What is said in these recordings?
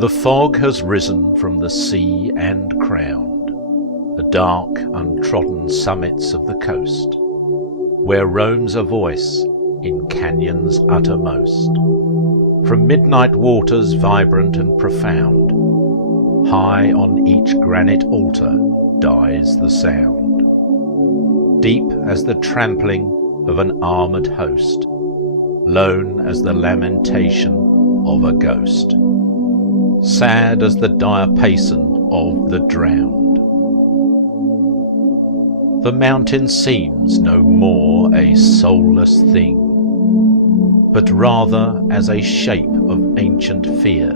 The fog has risen from the sea and crowned the dark, untrodden summits of the coast, where roams a voice in canyons uttermost. From midnight waters vibrant and profound, high on each granite altar dies the sound, deep as the trampling of an armoured host, lone as the lamentation of a ghost, sad as the dire paean of the drowned. The mountain seems no more a soulless thing, but rather as a shape of ancient fear,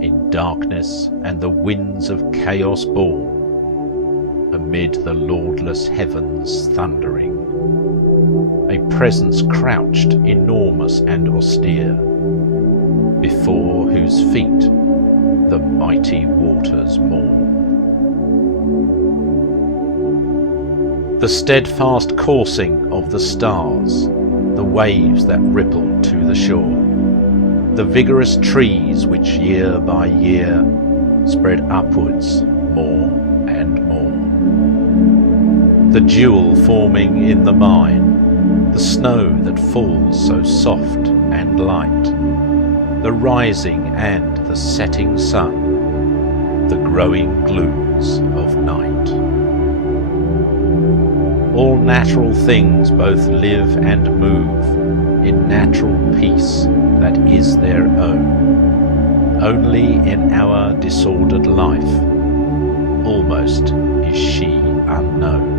in darkness and the winds of chaos born, amid the lordless heavens thundering, a presence crouched enormous and austere, before whose feet the mighty waters mourn. The steadfast coursing of the stars, the waves that ripple to the shore, the vigorous trees which year by year spread upwards more and more, the jewel forming in the mine, the snow that falls so soft and light, the rising and the setting sun, the growing glooms of night. All natural things both live and move in natural peace that is their own. Only in our disordered life almost is she unknown.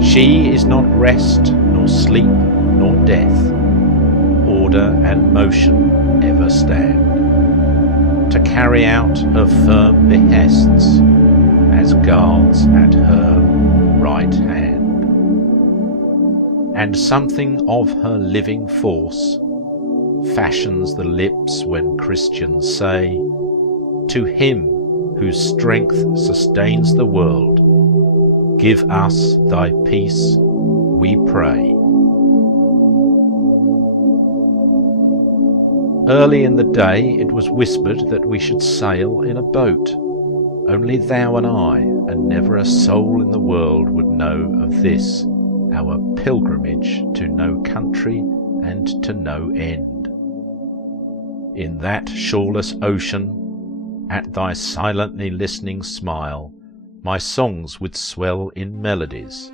She is not rest, nor sleep, nor death. Order and motion ever stand, to carry out her firm behests, as guards at her right hand. And something of her living force fashions the lips when Christians say, "To him whose strength sustains the world, give us thy peace, we pray." Early in the day it was whispered that we should sail in a boat. Only thou and I, and never a soul in the world would know of this, our pilgrimage to no country and to no end. In that shoreless ocean, at thy silently listening smile, my songs would swell in melodies,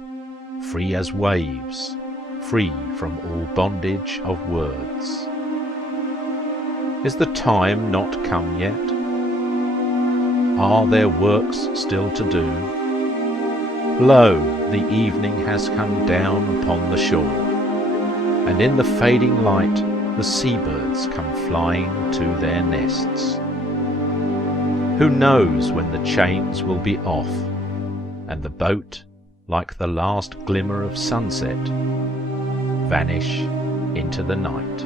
free as waves, free from all bondage of words. Is the time not come yet? Are there works still to do? Lo, the evening has come down upon the shore, and in the fading light the seabirds come flying to their nests. Who knows when the chains will be off, and the boat, like the last glimmer of sunset, vanish into the night?